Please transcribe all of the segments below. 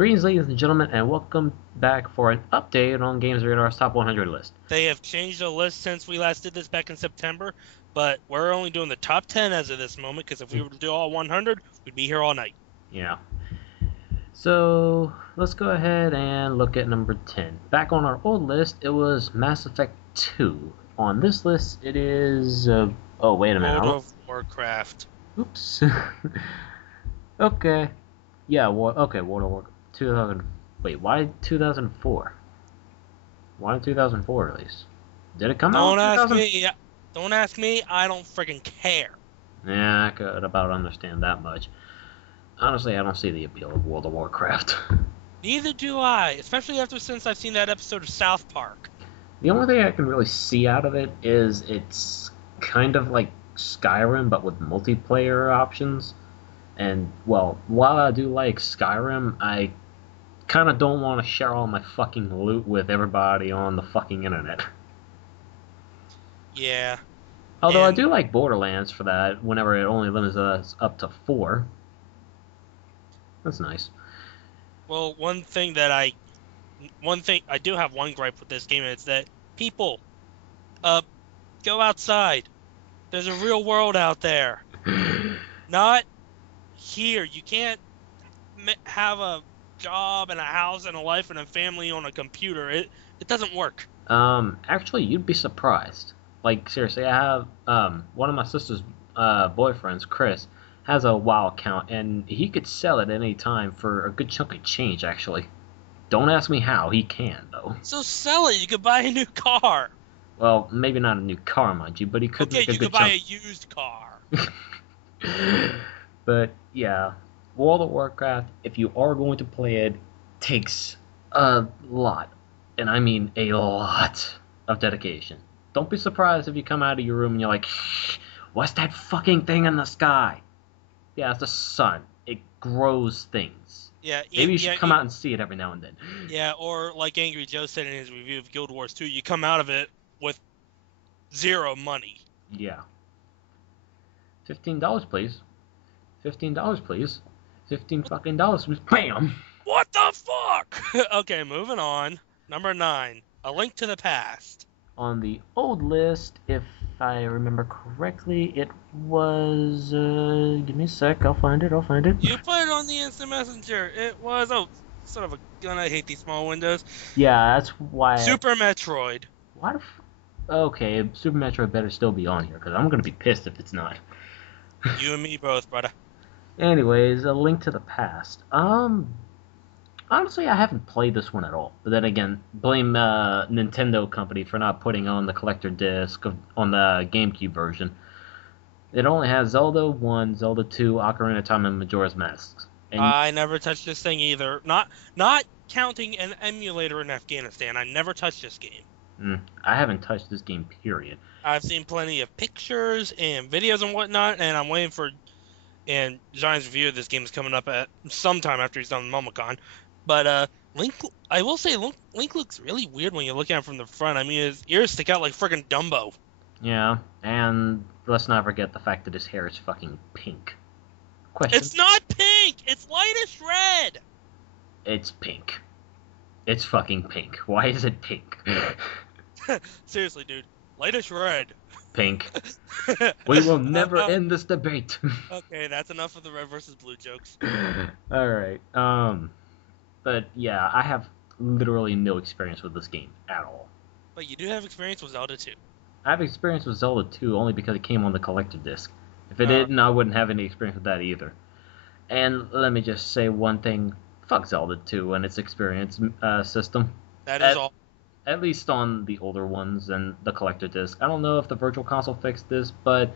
Greetings, ladies and gentlemen, and welcome back for an update on GamesRadar's Top 100 list. They have changed the list since we last did this back in September, but we're only doing the top 10 as of this moment because if we were to do all 100, we'd be here all night. Yeah. So, let's go ahead and look at number 10. Back on our old list, it was Mass Effect 2. On this list, it is... oh, wait a minute. World of Warcraft. Oops. Okay. Yeah, okay, World of Warcraft. 2000... Wait, why 2004? Why 2004 release? Did it come out Don't in ask 2000? me. Don't ask me. I don't freaking care. Yeah, I could about understand that much. Honestly, I don't see the appeal of World of Warcraft. Neither do I, especially since I've seen that episode of South Park. The only thing I can really see out of it is it's kind of like Skyrim, but with multiplayer options. And, well, while I do like Skyrim, I kind of don't want to share all my fucking loot with everybody on the fucking internet. Yeah. Although I do like Borderlands for that, whenever it only limits us up to 4. That's nice. Well, one thing I do have one gripe with this game, and it's that people, go outside. There's a real world out there. Not here. You can't have a job and a house and a life and a family on a computer. It doesn't work. Actually, you'd be surprised. Like, seriously, I have, one of my sister's, boyfriends, Chris, has a WoW account, and he could sell it at any time for a good chunk of change, actually. Don't ask me how, he can, though. So sell it. You could buy a new car. Well, maybe not a new car, mind you, but he could make a you good could buy chunk. a used car. But, yeah, World of Warcraft, if you are going to play it, takes a lot, and I mean a lot, of dedication. Don't be surprised if you come out of your room and you're like, what's that fucking thing in the sky? Yeah, it's the sun. It grows things. Yeah. Maybe you should come out and see it every now and then. Yeah, or like Angry Joe said in his review of Guild Wars 2, you come out of it with zero money. Yeah. $15, please. $15, please. 15 fucking dollars, please. Bam! What the fuck? Okay, moving on. Number 9, A Link to the Past. On the old list, if I remember correctly, it was, give me a sec, I'll find it. You put it on the instant messenger. It was, oh, son of a gun, I hate these small windows. Yeah, that's why. Super Metroid. Why the okay, Super Metroid better still be on here, because I'm gonna be pissed if it's not. You and me both, brother. Anyways, A Link to the Past. Honestly, I haven't played this one at all. But then again, blame Nintendo company for not putting on the collector disc on the GameCube version. It only has Zelda 1, Zelda 2, Ocarina of Time, and Majora's Mask. And I never touched this thing either. Not counting an emulator in Afghanistan. I never touched this game. I haven't touched this game, period. I've seen plenty of pictures and videos and whatnot, and I'm waiting for... And Johnny's review of this game is coming up at sometime after he's done MomoCon. But Link, I will say, Link looks really weird when you look at him from the front. I mean, his ears stick out like friggin' Dumbo. Yeah, and let's not forget the fact that his hair is fucking pink. Question. It's not pink! It's lightish red! It's pink. It's fucking pink. Why is it pink? Seriously, dude. Lightish red. Pink. We will never end this debate. Okay, that's enough of the red versus blue jokes. Alright, but yeah, I have literally no experience with this game at all. But you do have experience with Zelda 2. I have experience with Zelda 2 only because it came on the collector disc. If it didn't, I wouldn't have any experience with that either. And let me just say one thing. Fuck Zelda 2 and its experience system. That is all. At least on the older ones and the collector disc. I don't know if the Virtual Console fixed this, but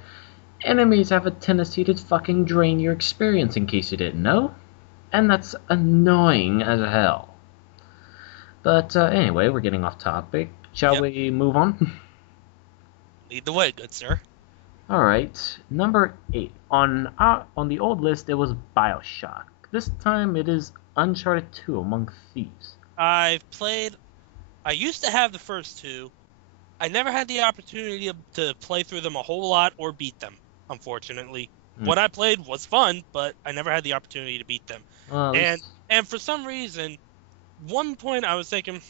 enemies have a tendency to fucking drain your experience in case you didn't know. And that's annoying as hell. But anyway, we're getting off topic. Shall we move on? Lead the way, good sir. Alright, number 8. On the old list, it was BioShock. This time it is Uncharted 2 Among Thieves. I used to have the first two. I never had the opportunity to play through them a whole lot or beat them, unfortunately. What I played was fun, but I never had the opportunity to beat them. Well, And for some reason, one point I was thinking,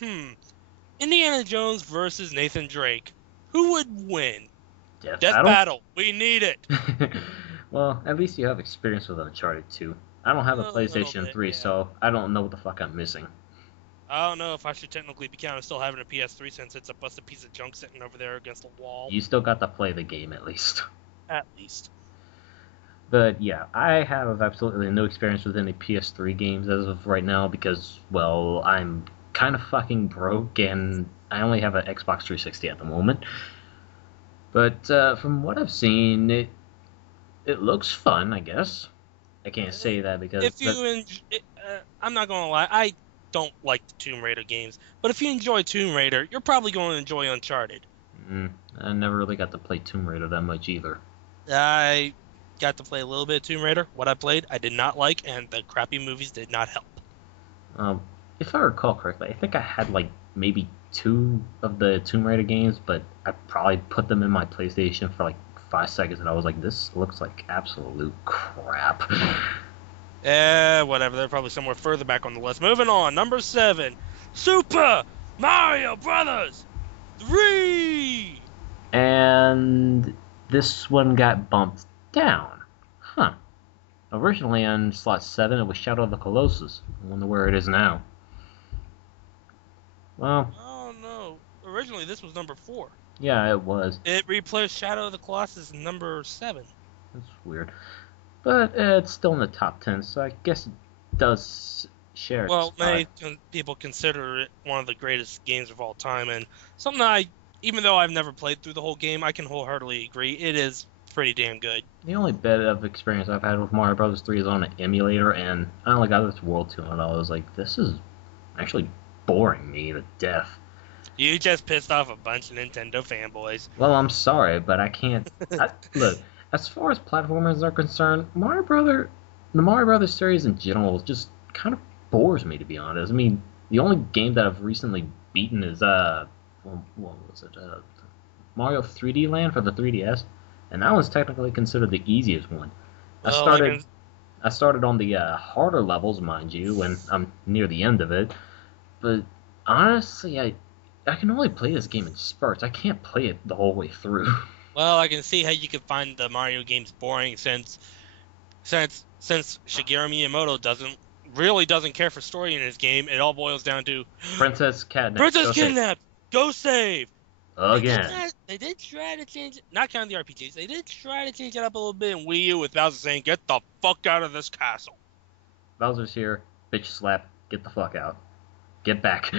Indiana Jones versus Nathan Drake, who would win? Death battle. We need it. Well, at least you have experience with Uncharted 2. I don't have a PlayStation 3, yeah. so I don't know what the fuck I'm missing. I don't know if I should technically be counted still having a PS3 since it's a busted piece of junk sitting over there against the wall. You still got to play the game at least. At least. But yeah, I have absolutely no experience with any PS3 games as of right now because, well, I'm kind of fucking broke and I only have an Xbox 360 at the moment. But from what I've seen, it looks fun, I guess. I can't say that because I'm not gonna lie, I don't like the Tomb Raider games, but if you enjoy Tomb Raider, you're probably going to enjoy Uncharted. I never really got to play Tomb Raider that much either. I got to play a little bit of Tomb Raider. What I played, I did not like, and the crappy movies did not help. If I recall correctly, I think I had like maybe 2 of the Tomb Raider games, but I probably put them in my PlayStation for like 5 seconds, and I was like, this looks like absolute crap. Whatever. They're probably somewhere further back on the list. Moving on. Number 7. Super Mario Brothers 3! And this one got bumped down. Originally on slot 7, it was Shadow of the Colossus. I wonder where it is now. Well... Oh, no. Originally, this was number 4. Yeah, it was. It replaced Shadow of the Colossus number 7. That's weird. But it's still in the top 10, so I guess it does share. Well, many people consider it one of the greatest games of all time, and something even though I've never played through the whole game, I can wholeheartedly agree. It is pretty damn good. The only bit of experience I've had with Mario Bros. 3 is on an emulator, and I only got this World 2, and I was like, this is actually boring me to death. You just pissed off a bunch of Nintendo fanboys. Well, I'm sorry, but I can't... Look, as far as platformers are concerned, the Mario Brothers series in general just kind of bores me, to be honest. I mean, the only game that I've recently beaten is, what was it? Mario 3D Land for the 3DS, and that was technically considered the easiest one. I started on the harder levels, mind you, when I'm near the end of it, but honestly, I can only play this game in spurts. I can't play it the whole way through. Well, I can see how you could find the Mario games boring since Shigeru Miyamoto doesn't care for story in his game. It all boils down to Princess Kidnapped. Go save. Again. They did try to change it, not counting the RPGs. They did try to change it up a little bit in Wii U with Bowser saying, "Get the fuck out of this castle." Bowser's here. Bitch slap. Get the fuck out. Get back.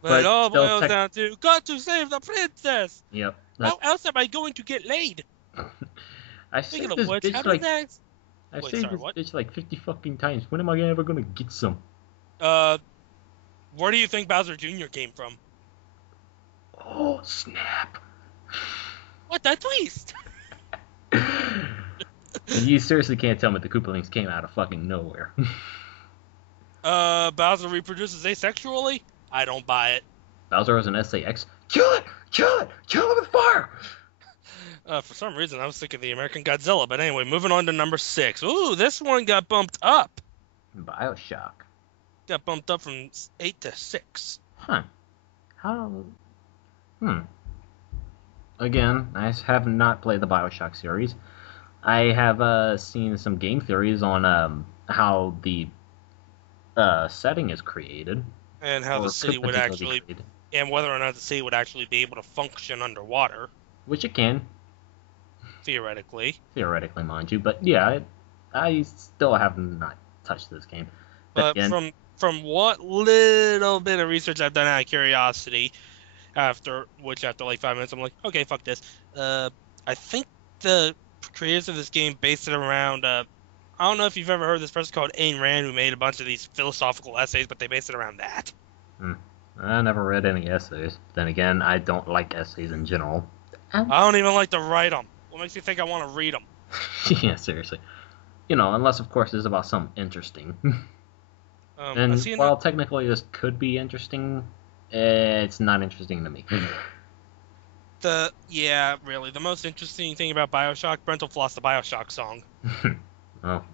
But it all boils down to, got to save the princess! Yep. How else am I going to get laid? I saved this bitch like 50 fucking times. When am I ever gonna get some? Where do you think Bowser Jr. came from? Oh, snap. What a twist! You seriously can't tell me the Koopalings came out of fucking nowhere. Bowser reproduces asexually? I don't buy it. Bowser has an SAX? Kill it! Kill it! Kill it with fire! For some reason, I was thinking the American Godzilla. But anyway, moving on to number 6. Ooh, this one got bumped up. BioShock. Got bumped up from 8 to 6. Huh. How? Again, I have not played the BioShock series. I have seen some game theories on how the setting is created. And how the city would actually... And whether or not the city would actually be able to function underwater. Which it can. Theoretically. Theoretically, mind you. But yeah, I still have not touched this game. But from what little bit of research I've done out of curiosity, after like 5 minutes, I'm like, okay, fuck this. I think the creators of this game based it around... I don't know if you've ever heard of this person called Ayn Rand who made a bunch of these philosophical essays, but they based it around that. I never read any essays. Then again, I don't like essays in general. I don't even like to write them. What makes you think I want to read them? Yeah, seriously. Unless, of course, it's about something interesting. And while technically this could be interesting, it's not interesting to me. Really, the most interesting thing about BioShock, Brental Floss, the BioShock song. Well,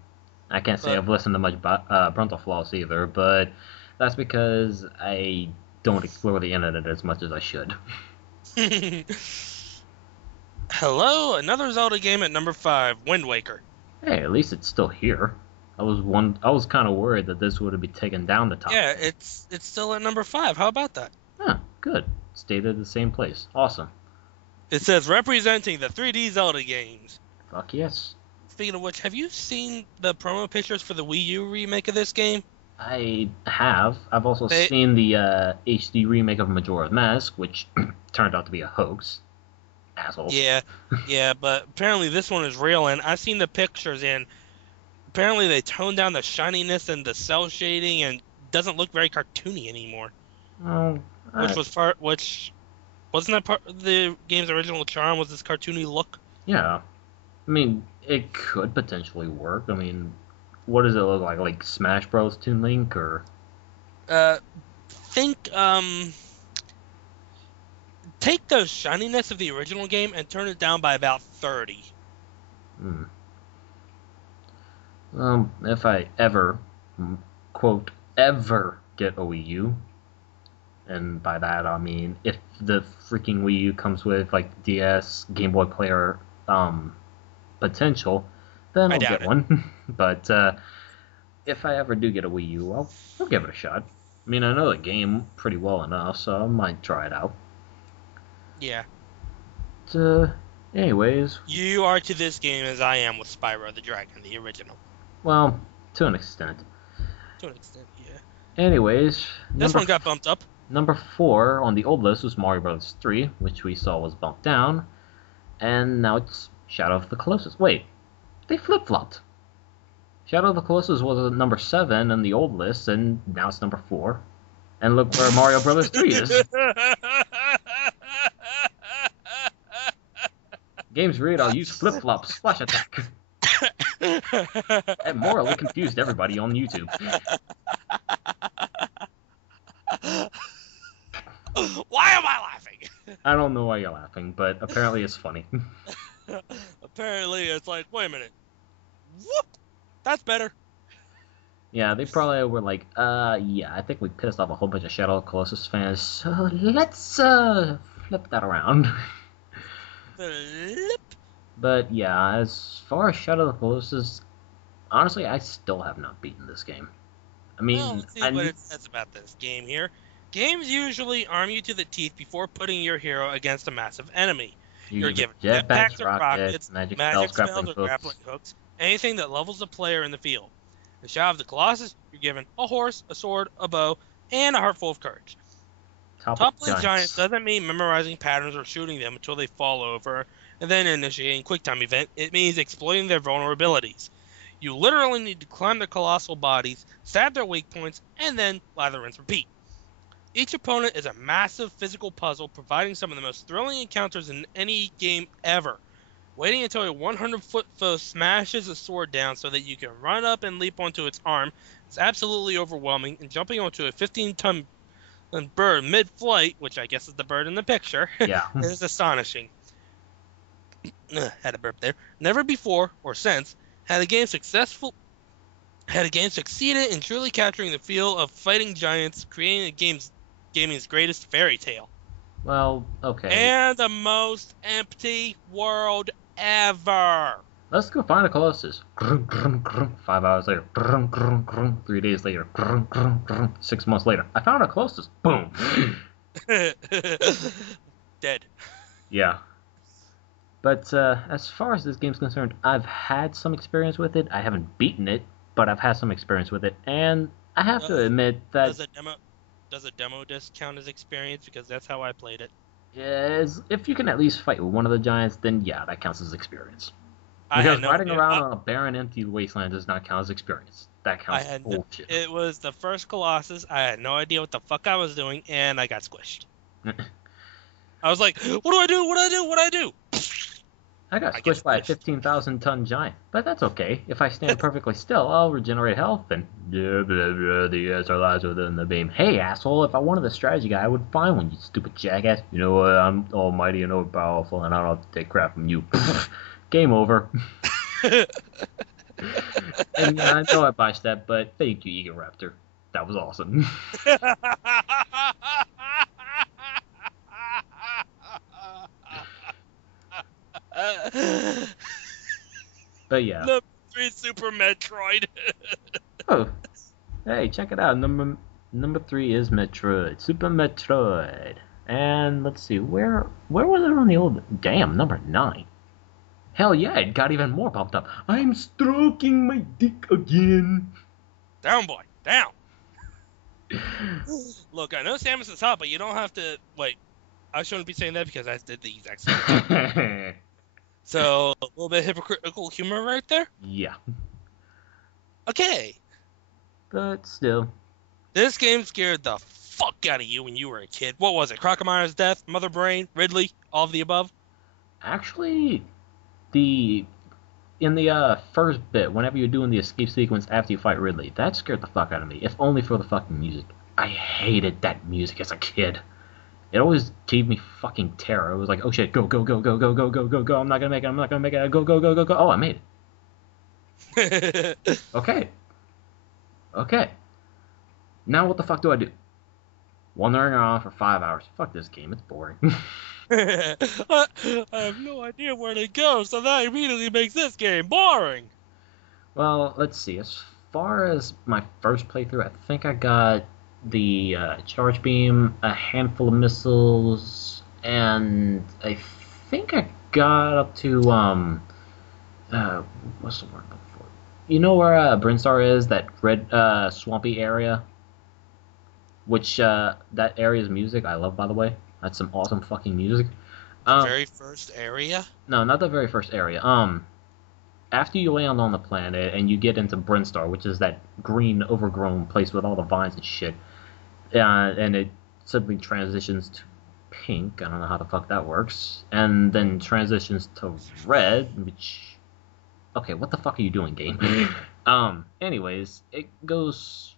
I can't say But I've listened to much Bronto Floss either, but that's because I don't explore the internet as much as I should. hello, another Zelda game at number 5, Wind Waker. Hey, at least it's still here. I was kind of worried that this would have been taken down the top Yeah, 10. it's still at number 5. How about that? Huh, good. Stayed at the same place. Awesome. It says representing the 3D Zelda games. Fuck yes. Speaking of which, have you seen the promo pictures for the Wii U remake of this game? I have. I've also They seen the HD remake of Majora's Mask, which turned out to be a hoax. Assholes. Yeah, but apparently this one is real, and I've seen the pictures, and apparently they toned down the shininess and the cell shading, and doesn't look very cartoony anymore. Well, Which wasn't that part of the game's original charm? Was this cartoony look? yeah. I mean, it could potentially work. I mean, what does it look like? Like Smash Bros. Toon Link, or Think take the shininess of the original game and turn it down by about 30. hmm. If I ever, quote, ever get a Wii U, and by that I mean if the freaking Wii U comes with like DS, Game Boy Player, potential, then I I'll doubt get one. But if I ever do get a Wii U, I'll give it a shot. I mean, I know the game pretty well enough, so I might try it out. Yeah. But, anyways, You are to this game as I am with Spyro the Dragon, the original. well, to an extent. To an extent, yeah. Anyways, This one got bumped up. number 4 on the old list was Mario Bros. 3, which we saw was bumped down, and now it's Shadow of the Colossus. Wait, they flip-flopped. Shadow of the Colossus was at number 7 on the old list, and now it's number 4. And look where Mario Bros. 3 is. GamesRadar's use flip-flops, SpazAttack. It morally confused everybody on YouTube. Why am I laughing? I don't know why you're laughing, but apparently it's funny. Apparently, it's like, wait a minute. Whoop! That's better. Yeah, they probably were like, yeah, I think we pissed off a whole bunch of Shadow of the Colossus fans, so let's, flip that around. Flip. But yeah, as far as Shadow of the Colossus, honestly, I still have not beaten this game. I mean, Well, let's see what it says about this game here. Games usually arm you to the teeth before putting your hero against a massive enemy. You're given jetpacks or rockets, magic spells or grappling hooks, anything that levels the player in the field. In Shadow of the Colossus, you're given a horse, a sword, a bow, and a heart full of courage. Toppling giants doesn't mean memorizing patterns or shooting them until they fall over and then initiating QuickTime event. It means exploiting their vulnerabilities. You literally need to climb their colossal bodies, stab their weak points, and then lather, rinse, repeat. Each opponent is a massive physical puzzle, providing some of the most thrilling encounters in any game ever. Waiting until a 100-foot foe smashes a sword down so that you can run up and leap onto its arm is absolutely overwhelming, and jumping onto a 15-ton bird mid-flight, which I guess is the bird in the picture, is astonishing. Had a burp there. Never before, or since, had a game succeeded in truly capturing the feel of fighting giants, creating gaming's greatest fairy tale. Well, okay. And the most empty world ever. Let's go find a Colossus. 5 hours later. 3 days later. 6 months later. I found a Colossus. Boom. Dead. Yeah. But as far as this game's concerned, I've had some experience with it. I haven't beaten it, but I've had some experience with it. And I have to admit that... Does a demo disc count as experience? Because that's how I played it. If you can at least fight with one of the giants, then yeah, that counts as experience. Because riding around on a barren, empty wasteland does not count as experience. That counts as bullshit. It was the first Colossus. I had no idea what the fuck I was doing, and I got squished. I was like, what do I do? What do I do? What do I do? I got I guess squished by a squished. 15,000-ton giant, but that's okay. If I stand perfectly still, I'll regenerate health and blah, blah, blah, the answer lies within the beam. Hey, asshole, if I wanted the strategy guy, I would find one, you stupid jackass. You know what? I'm almighty and all-powerful, and I don't have to take crap from you. Game over. And yeah, I know I botched that, but thank you, Ego Raptor. That was awesome. But yeah. Number 3 Super Metroid. Oh, hey, check it out. Number 3 is Metroid, Super Metroid. And let's see, where was it on the old? Damn, number 9. Hell yeah, it got even more pumped up. I'm stroking my dick again. Down, boy, down. Look, I know Samus is hot, but you don't have to. Wait, I shouldn't be saying that because I did the exact same thing. So a little bit of hypocritical humor right there. Yeah, Okay, but still. this game scared the fuck out of you when you were a kid. What was it? Crocodile's death, Mother Brain, Ridley, all of the above. Actually, in the first bit, whenever you're doing the escape sequence after you fight Ridley, that scared the fuck out of me. If only for the fucking music. I hated that music as a kid. It always gave me fucking terror. It was like, oh shit, go, go, go, go, go, go, go, go, go. I'm not gonna make it. I'm not gonna make it. Go, go, go, go, go. Oh, I made it. Okay. Okay. Now what the fuck do I do? Wandering around for 5 hours. Fuck this game. It's boring. I have no idea where to go, so that immediately makes this game boring. Well, let's see. As far as my first playthrough, I think I got the charge beam, a handful of missiles, and I think I got up to what's the word I'm looking for? You know where Brinstar is? That red swampy area. Which that area's music I love, by the way. That's some awesome fucking music. Very first area? No, not the very first area. After you land on the planet and you get into Brinstar, which is that green overgrown place with all the vines and shit, and it suddenly transitions to pink. I don't know how the fuck that works, and then transitions to red, which. Okay, what the fuck are you doing, game? Anyways, it goes.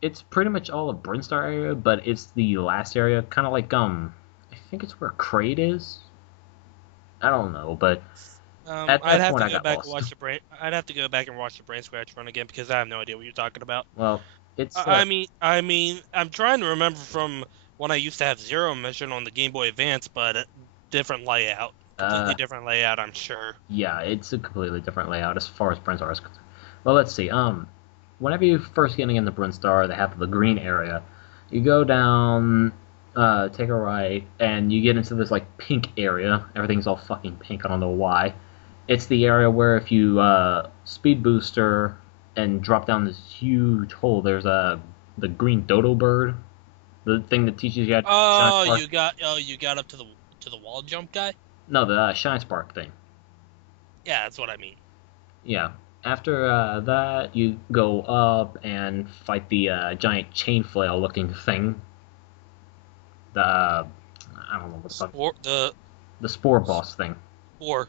It's pretty much all of Brinstar area, but it's the last area, kind of like I think it's where Kraid is. I don't know, but at I'd that have point to I go got back lost. and watch the brain. I'd have to go back and watch the brain scratch run again because I have no idea what you're talking about. Well, it's I mean, I'm trying to remember from when I used to have Zero Mission on the Game Boy Advance, but different layout, completely different layout. I'm sure. yeah, it's a completely different layout as far as Brinstar is concerned. Well, let's see. Whenever you first getting into Brinstar, they have the green area. You go down, take a right, and you get into this like pink area. Everything's all fucking pink. I don't know why. It's the area where if you speed booster and drop down this huge hole, there's the green dodo bird, the thing that teaches you how to shine spark. You got up to the wall jump guy. No, the shine spark thing. Yeah, that's what I mean. Yeah. After that, you go up and fight the giant chain flail looking thing. I don't know what the fuck. The spore boss thing. Spore.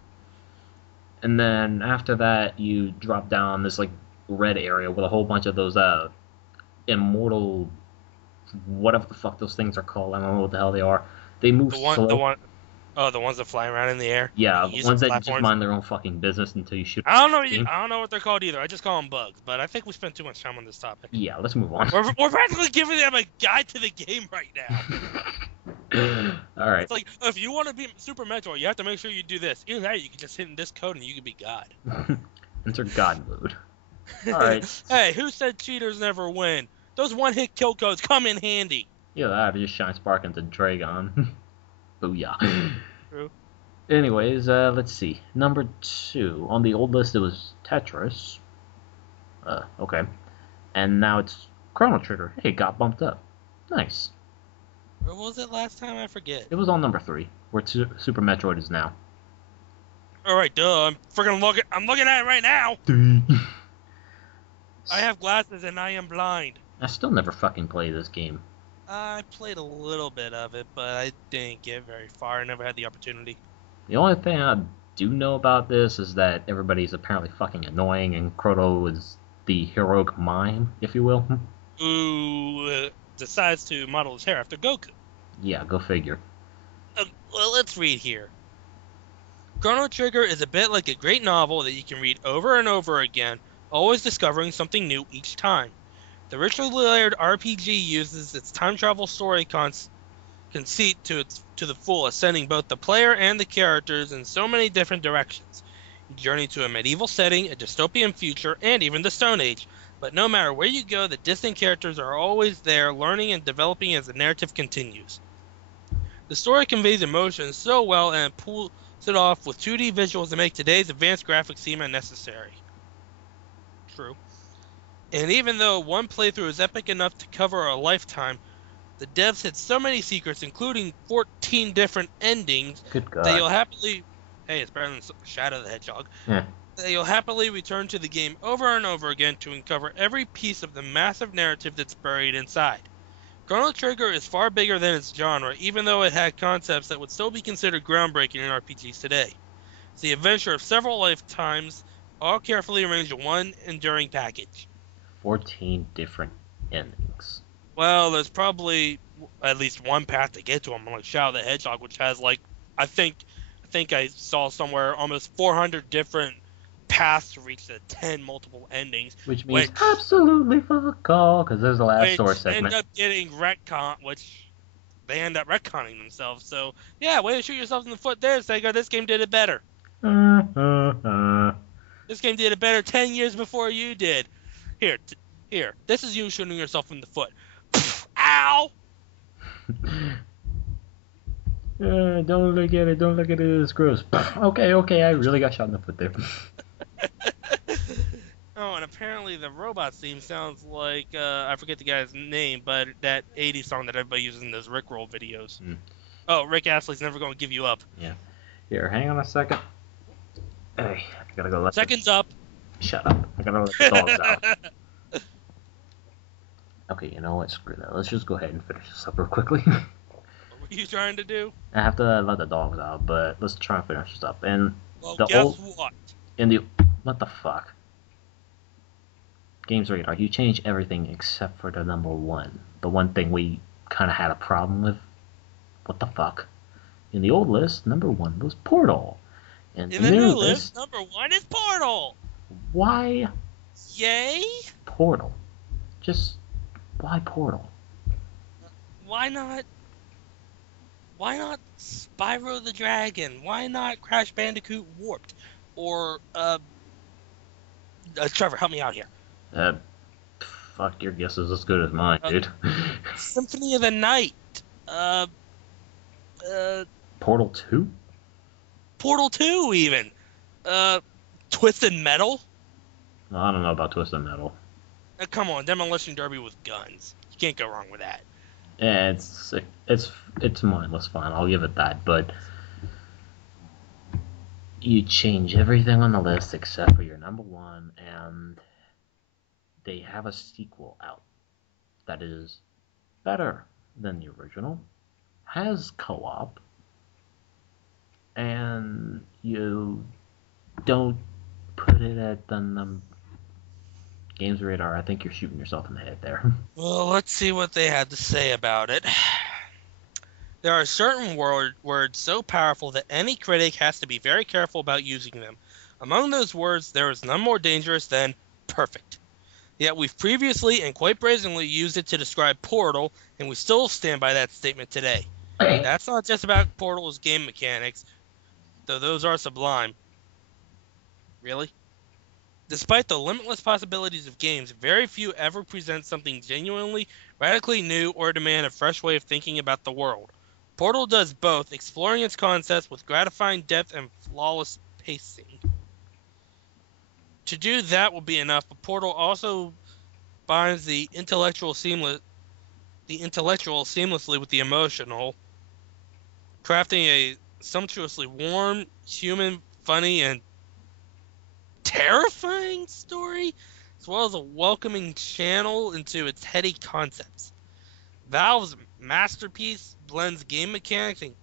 And then after that, you drop down this like red area with a whole bunch of those immortal, whatever the fuck those things are called. I don't know what the hell they are. They move slow. The ones that fly around in the air. Yeah, the ones that just mind their own fucking business until you shoot. I don't know what they're called either. I just call them bugs. But I think we spent too much time on this topic. Yeah, let's move on. We're practically giving them a guide to the game right now. All right. It's like, if you want to be Super Metroid, you have to make sure you do this. Either that, you can just hit in this code and you can be God. Enter God mode. All right. Hey, who said cheaters never win? Those one-hit kill codes come in handy. Yeah, I have just shine spark into Dragon. Booyah. True. Anyways, let's see. Number 2. On the old list, it was Tetris. Okay. And now it's Chrono Trigger. Hey, it got bumped up. Nice. Where was it last time? I forget. It was on number 3, where Super Metroid is now. Alright, duh. I'm looking at it right now. I have glasses and I am blind. I still never fucking play this game. I played a little bit of it, but I didn't get very far. I never had the opportunity. The only thing I do know about this is that everybody's apparently fucking annoying, and Croto is the heroic mime, if you will. Who decides to model his hair after Goku. Yeah, go figure. Well, let's read here. Chrono Trigger is a bit like a great novel that you can read over and over again, always discovering something new each time. The richly layered RPG uses its time travel story conceit to the fullest, sending both the player and the characters in so many different directions. You journey to a medieval setting, a dystopian future, and even the Stone Age. But no matter where you go, the distant characters are always there, learning and developing as the narrative continues. The story conveys emotion so well and pulls it off with 2D visuals that make today's advanced graphics seem unnecessary. True. And even though one playthrough is epic enough to cover a lifetime, the devs hid so many secrets, including 14 different endings, Good God. that you'll happily... Hey, it's better than Shadow the Hedgehog. Yeah. That you'll happily return to the game over and over again to uncover every piece of the massive narrative that's buried inside. Chrono Trigger is far bigger than its genre, even though it had concepts that would still be considered groundbreaking in RPGs today. It's the adventure of several lifetimes, all carefully arranged in one enduring package. 14 different endings. Well, there's probably at least one path to get to them, like Shadow the Hedgehog, which has like I think I saw somewhere almost 400 different paths to reach the 10 multiple endings, Which means absolutely fuck all, because there's the last source which segment. end up getting which they end up retconning themselves. So yeah, way to shoot yourself in the foot there, Sega. This game did it better. This game did it better 10 years before you did. Here. This is you shooting yourself in the foot. Ow! Don't look at it. Don't look at it. It's gross. Okay. I really got shot in the foot there. Oh, and apparently the robot theme sounds like, I forget the guy's name, but that 80s song that everybody uses in those Rickroll videos. Oh, Rick Astley's Never Gonna Give You Up. Yeah. Here, hang on a second. Hey, I gotta go let Seconds up. Shut up. I gotta let the dogs out. Okay, you know what? Screw that. Let's just go ahead and finish this up real quickly. What were you trying to do? I have to let the dogs out, but let's try and finish this up. And well, the guess what? What the fuck? GamesRadar, you changed everything except for the number 1. The one thing we kind of had a problem with. What the fuck? In the old list, number 1 was Portal. And in the new list, number 1 is Portal. Why? Yay? Portal. Just why Portal? Why not Spyro the Dragon? Why not Crash Bandicoot Warped? Or Trevor, help me out here. Fuck, your guess is as good as mine, dude. Symphony of the Night. Portal 2? Portal 2 even. Twisted Metal. No, I don't know about Twisted Metal. Come on, Demolition Derby with guns. You can't go wrong with that. Yeah, it's mindless fun. I'll give it that, but you change everything on the list except for your number 1, and they have a sequel out that is better than the original, has co-op, and you don't put it at the GamesRadar. I think you're shooting yourself in the head there. Well, let's see what they had to say about it. There are certain words so powerful that any critic has to be very careful about using them. Among those words, there is none more dangerous than perfect. Yet we've previously and quite brazenly used it to describe Portal, and we still stand by that statement today. That's not just about Portal's game mechanics, though those are sublime. Really? Despite the limitless possibilities of games, very few ever present something genuinely, radically new or demand a fresh way of thinking about the world. Portal does both, exploring its concepts with gratifying depth and flawless pacing. To do that will be enough, but Portal also binds the intellectual seamlessly with the emotional, crafting a sumptuously warm, human, funny, and terrifying story, as well as a welcoming channel into its heady concepts. Valve's masterpiece blends game mechanics and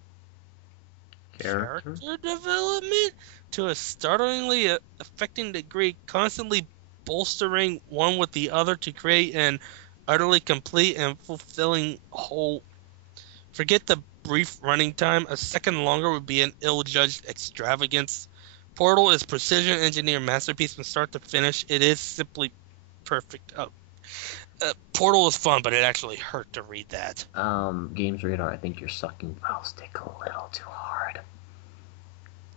Character? development to a startlingly affecting degree, constantly bolstering one with the other to create an utterly complete and fulfilling whole. Forget the brief running time. A second longer would be an ill-judged extravagance. Portal is precision engineered masterpiece from start to finish. It is simply perfect. Portal was fun, but it actually hurt to read that. GamesRadar, I think you're sucking valve stick a little too hard.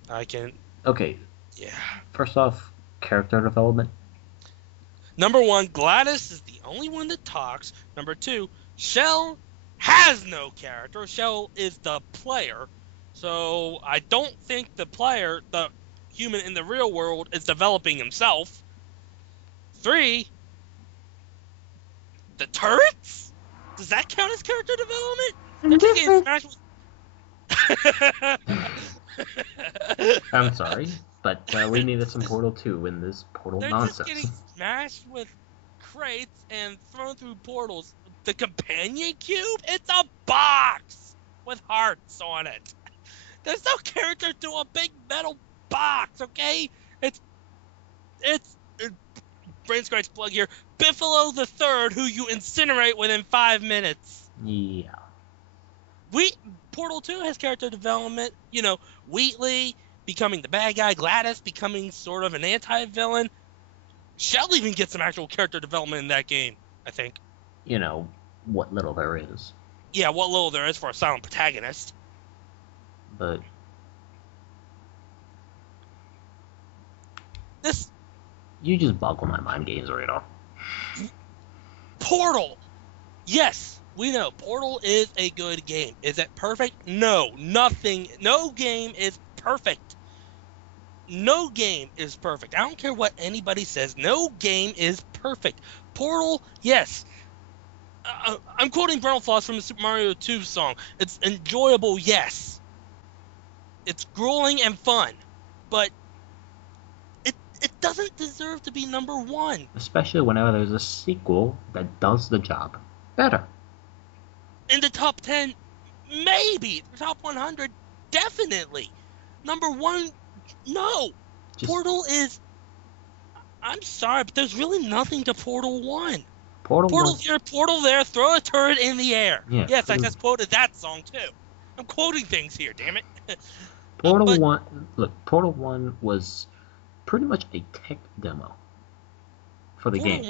I can. Okay. Yeah. First off, character development. Number 1, Gladys is the only one that talks. Number 2, Shell has no character. Shell is the player. So I don't think the player, the human in the real world, is developing himself. 3, the turrets? Does that count as character development? They're just getting smashed with... I'm sorry, but we needed some Portal 2 in this Portal nonsense. They're just getting smashed with crates and thrown through portals. The companion cube? It's a box with hearts on it. There's no character to a big metal box, okay? It's brain scratch plug here. Biffalo the Third, who you incinerate within 5 minutes. Yeah. Portal 2 has character development. You know, Wheatley becoming the bad guy, Gladys becoming sort of an anti-villain. Shell even gets some actual character development in that game, I think. You know, what little there is. Yeah, what little there is for a silent protagonist. But... This... You just boggle my mind, GamesRadar. Portal! Yes, we know Portal is a good game. Is it perfect? No. Nothing. No game is perfect. No game is perfect. I don't care what anybody says. No game is perfect. Portal, yes. I'm quoting Brittle Floss from the Super Mario 2 song. It's enjoyable, yes. It's grueling and fun. But it doesn't deserve to be number 1. Especially whenever there's a sequel that does the job better. In the top 10, maybe. The top 100, definitely. Number 1, no. Portal is... I'm sorry, but there's really nothing to Portal 1. Portal here, portal there, throw a turret in the air. Yeah, yes, I just quoted that song, too. I'm quoting things here, damn it. Portal 1... Look, Portal 1 was pretty much a tech demo for the game.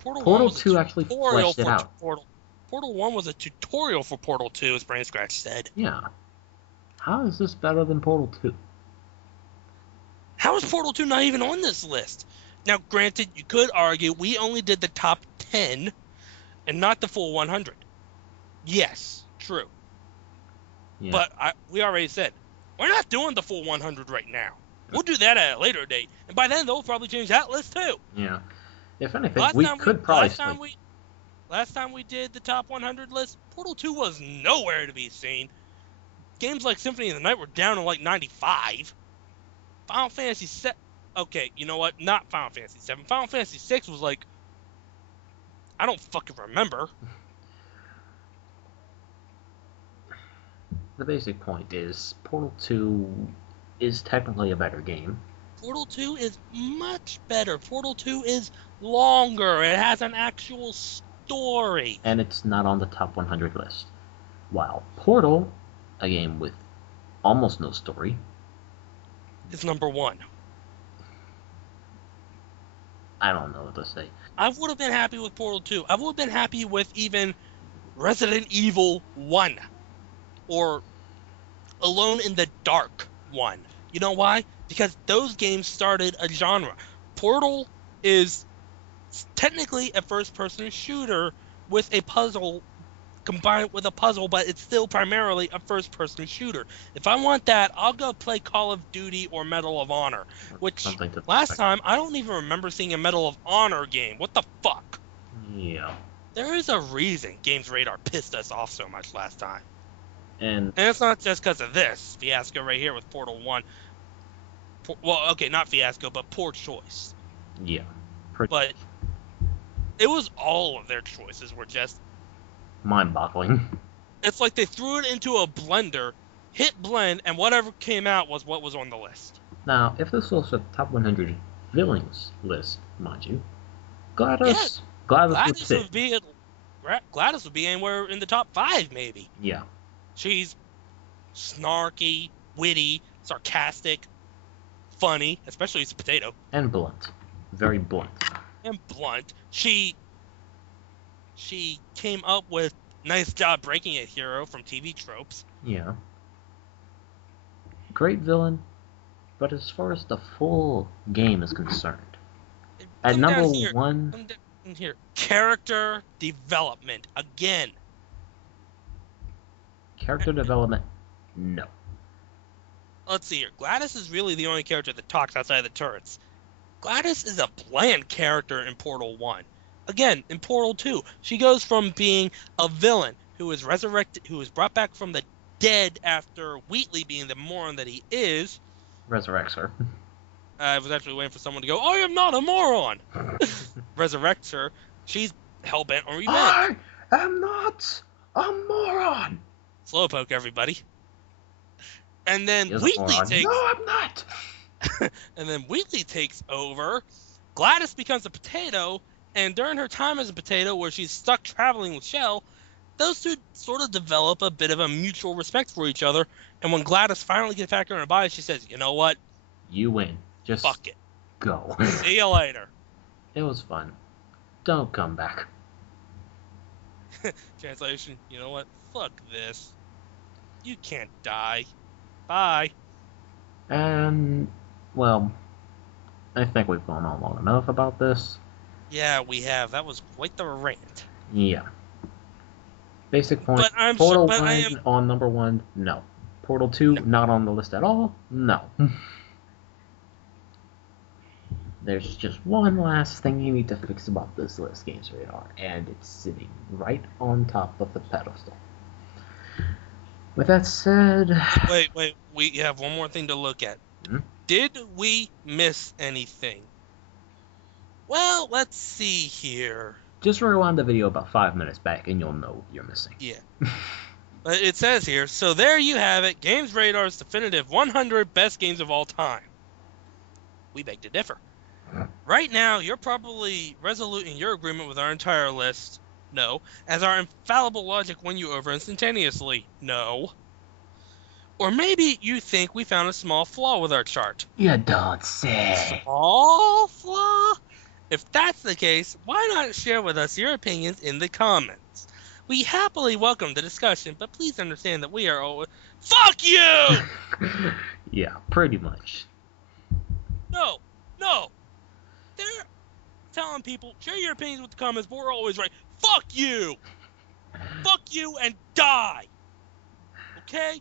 Portal 2 actually fleshed it out. Portal 1 was a tutorial for Portal 2, as Brain Scratch said. Yeah. How is this better than Portal 2? How is Portal 2 not even on this list? Now, granted, you could argue we only did the top 10 and not the full 100. Yes, true. Yeah. But we already said, we're not doing the full 100 right now. We'll do that at a later date. And by then, they'll probably change that list, too. Yeah. If anything, we could probably... Last time we did the top 100 list, Portal 2 was nowhere to be seen. Games like Symphony of the Night were down to like 95. Final Fantasy VII... Okay, you know what? Not Final Fantasy VII. Final Fantasy VI was like... I don't fucking remember. The basic point is, Portal 2 is technically a better game. Portal 2 is much better. Portal 2 is longer. It has an actual story. And it's not on the top 100 list. While Portal, a game with almost no story, is number 1. I don't know what to say. I would have been happy with Portal 2. I would have been happy with even Resident Evil 1. Or Alone in the Dark 1. You know why? Because those games started a genre. Portal is technically a first-person shooter with a puzzle, combined with a puzzle, but it's still primarily a first-person shooter. If I want that, I'll go play Call of Duty or Medal of Honor, which last time, I don't even remember seeing a Medal of Honor game. What the fuck? Yeah. There is a reason GamesRadar pissed us off so much last time. And it's not just because of this fiasco right here with Portal 1. Well, okay, not fiasco, but poor choice. Yeah. But it was all of their choices were just... mind-boggling. It's like they threw it into a blender, hit blend, and whatever came out was what was on the list. Now, if this was a top 100 villains list, mind you, Gladys would fit. Gladys would be anywhere in the top 5, maybe. Yeah. She's snarky, witty, sarcastic, funny, especially as a potato. And blunt. Very blunt. And blunt. She came up with nice job breaking a hero from TV tropes. Yeah. Great villain, but as far as the full game is concerned, at number one... Here. Character development. Again. Character development, no. Let's see here. Gladys is really the only character that talks outside the turrets. Gladys is a bland character in Portal 1. Again, in Portal 2, she goes from being a villain who is resurrected, who is brought back from the dead after Wheatley being the moron that he is. Resurrects her. I was actually waiting for someone to go, I am not a moron! Resurrects her. She's hell-bent on revenge. I am not a moron! Slowpoke, everybody. And then Wheatley takes... No, I'm not! And then Wheatley takes over. Gladys becomes a potato, and during her time as a potato, where she's stuck traveling with Shell, those two sort of develop a bit of a mutual respect for each other. And when Gladys finally gets back in her body, she says, you know what? You win. Just fuck it. Go. See you later. It was fun. Don't come back. Translation, you know what? Fuck this. You can't die. Bye. And, well, I think we've gone on long enough about this. Yeah, we have. That was quite the rant. Yeah. Basic point, Portal 1 on number 1, no. Portal 2, no. Not on the list at all, no. There's just one last thing you need to fix about this list, GamesRadar, and it's sitting right on top of the pedestal. With that said... Wait, we have one more thing to look at. Hmm? Did we miss anything? Well, let's see here. Just rewind the video about 5 minutes back and you'll know you're missing. Yeah. It says here, so there you have it, GamesRadar's definitive 100 best games of all time. We beg to differ. Right now, you're probably resolute in your agreement with our entire list. No. As our infallible logic won you over instantaneously. No. Or maybe you think we found a small flaw with our chart. You don't say. Small flaw? If that's the case, why not share with us your opinions in the comments? We happily welcome the discussion, but please understand that we are always... Fuck you! Yeah, pretty much. No. They're telling people, share your opinions with the comments, but we're always right. Fuck you! Fuck you and die! Okay?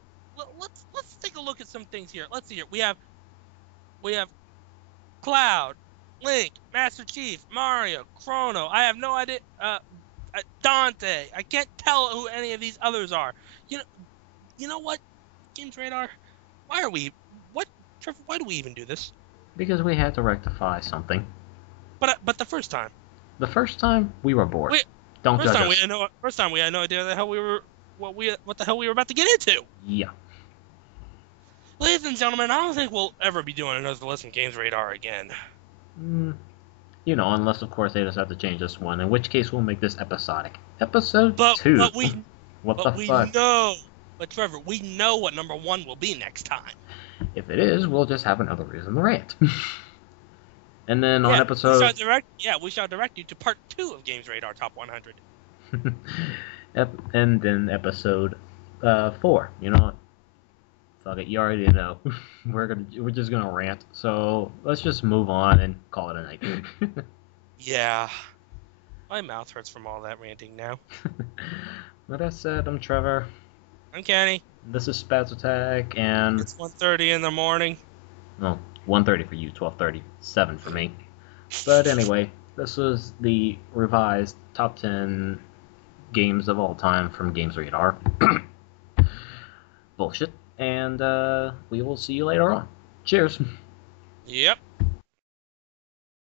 Let's take a look at some things here. Let's see here. We have Cloud, Link, Master Chief, Mario, Chrono. I have no idea. Dante. I can't tell who any of these others are. You know what? GamesRadar. Trevor, why do we even do this? Because we had to rectify something. But the first time. The first time we were bored. Don't judge us. First time we had no idea what the hell we were about to get into. Yeah. Ladies and gentlemen, I don't think we'll ever be doing another Listen GamesRadar again. Unless of course they decide to change this one, in which case we'll make this episodic. Episode 2. But Trevor, we know what number 1 will be next time. If it is, we'll just have another reason to rant. And then on episode... we shall direct you to part 2 of GamesRadar Top 100. And then episode 4. You know what? Fuck it, you already know. We're just gonna rant. So let's just move on and call it a night. Yeah. My mouth hurts from all that ranting now. With that said, I'm Trevor. I'm Kenny. This is SpazAttack, and... It's 1:30 in the morning. Well, 1:30 for you, 12:30, 7 for me. But anyway, this was the revised top 10 games of all time from GamesRadar. Bullshit. And we will see you later on. Cheers. Yep.